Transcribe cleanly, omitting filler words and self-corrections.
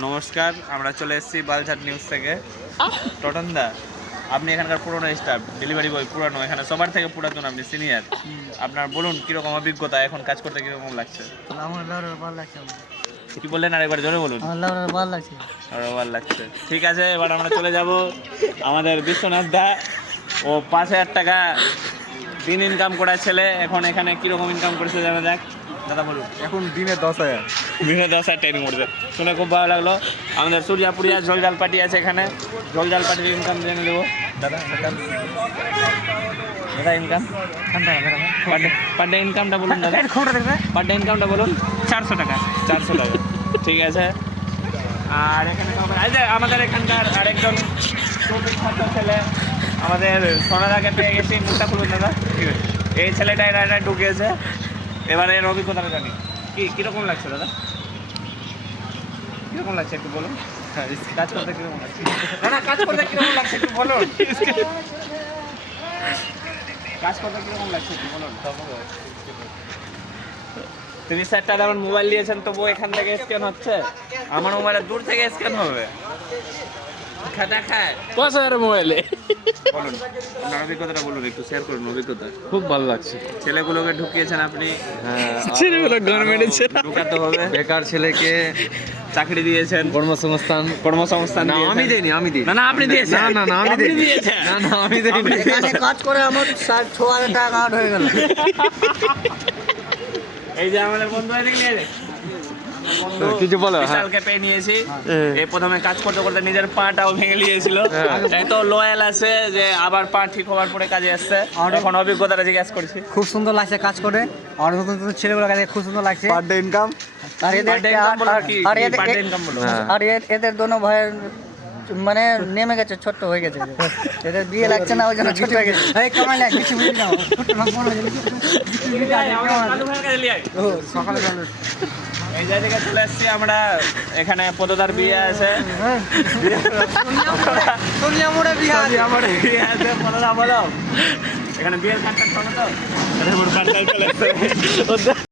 নমস্কার, আমরা চলে এসেছি বালঝাট নিউজ থেকে। টটনদা, আপনি এখানকার পুরনো স্টাফ, ডেলিভারি বয় পুরানো, এখানে সবার থেকে পুরাতন, আপনি সিনিয়র। আপনার বলুন কিরকম অভিজ্ঞতা, এখন কাজ করতে কিরকম লাগছে? আমার ভালো লাগছে। কি বললেন আরেকবার জোরে বলুন। আমার ভালো লাগছে। ভালো লাগছে, ঠিক আছে। এবার আমরা চলে যাব আমাদের বিশ্বনাথ দা। ও 5,000 টাকা দিন ইনকাম করা ছেলে, এখন এখানে কিরকম ইনকাম করেছে জানা যাক। দাদা বলুন। এখন দিনে 10,000। দিনে 10,000 ট্রেনিং করছে, শুনে খুব ভালো লাগলো। আমাদের সূর্যাপুরিয়া ঝোলঝাল পার্টি আছে এখানে, ঝোলঝাল পার্টির ইনকাম জেনে দেবো। দাদা দাদা ইনকাম পার ডে ইনকামটা বলুন দাদা, পার ডে ইনকামটা বলুন। 400 টাকা। 400 টাকা, ঠিক আছে। আর এখানে আমাদের এখানকার আরেকজন ছাত্র ছেলে, আমাদের সোনাদাকে পেয়ে গেছি। মুখটা খুলুন দাদা। ঠিক আছে, এই ছেলেটা এটা ঢুকিয়েছে। এবারে এর অভিজ্ঞতাটা জানি, কীরকম লাগছে দাদা? কীরকম লাগছে একটু বলুন। কাজ করতে কীরকম লাগছে? না, কাজ করতে কীরকম লাগছে একটু বলুন। কাজ করতে কীরকম লাগছে একটু বলুন। 30,000 টাকা আমার মোবাইল দিয়েছেন, তবুও এখান থেকে স্ক্যান হচ্ছে। আমার মোবাইলে দূর থেকে স্ক্যান হবে। খাটা খায় 5,000 মোবাইলে। বলুন আপনার অভিজ্ঞতাটা বলুন, একটু শেয়ার করুন অভিজ্ঞতা। খুব ভালো লাগছে। ছেলেগুলোকে ঢুকিয়েছেন আপনি, ছেলেগুলো গান মেরেছে। ঢুকাতে হবে। বেকার ছেলেকে চাকরি দিয়েছেন, কর্মসংস্থান না, আমি দেইনি, আমি দিই। না আমি দিয়েছি। না, আমি আপনি দেইনি। দিয়েছেন। না, আমি দেইনি। এখানে কাজ করে আমার 6,000 টাকা আউট হয়ে গেল। এই যে আমাদের বন্ধু এদিকে নিয়ে যায়। কিছু বলো। বিশালকে পেয়ে নিয়েছি। এই প্রথমে কাজ করতে করতে নিজের পাটাও ভেঙে নিয়েছিল, তাই তো লয়াল আছে যে আবার পা ঠিক হওয়ার পরে কাজে আসছে। এখন অভিজ্ঞতাটা জিজ্ঞাসা করছি। খুব সুন্দর লাগছে কাজ করে, আর নতুন নতুন ছেলেগুলো কাছে খুব সুন্দর লাগছে। Per day income. আর এদের Per day income বলো কি? আর Per day income বলো। এদের দোনো ভাইয়ের মানে নেমে গেছে, ছোট্ট হয়ে গেছে। এদের বিয়ে লাগছে না, ওই জন্য ছোট হয়ে গেছে। এই কামাই লাগ কিছু বুঝি না, ছোট না বড় হয়ে গেছে। কালু ভাইয়ের কাছে নিয়ে আয়। সকালে ভালো। এই জায়গায় চলে এসেছি আমরা, এখানে পদদার বিয়ে আছে। সোনিয়া মোড়ে বিয়ে আছে। আমার বিয়ে আছে, পদদা বলো। এখানে বিয়ের কার্ডটা শোনো তো। চলে এসেছে।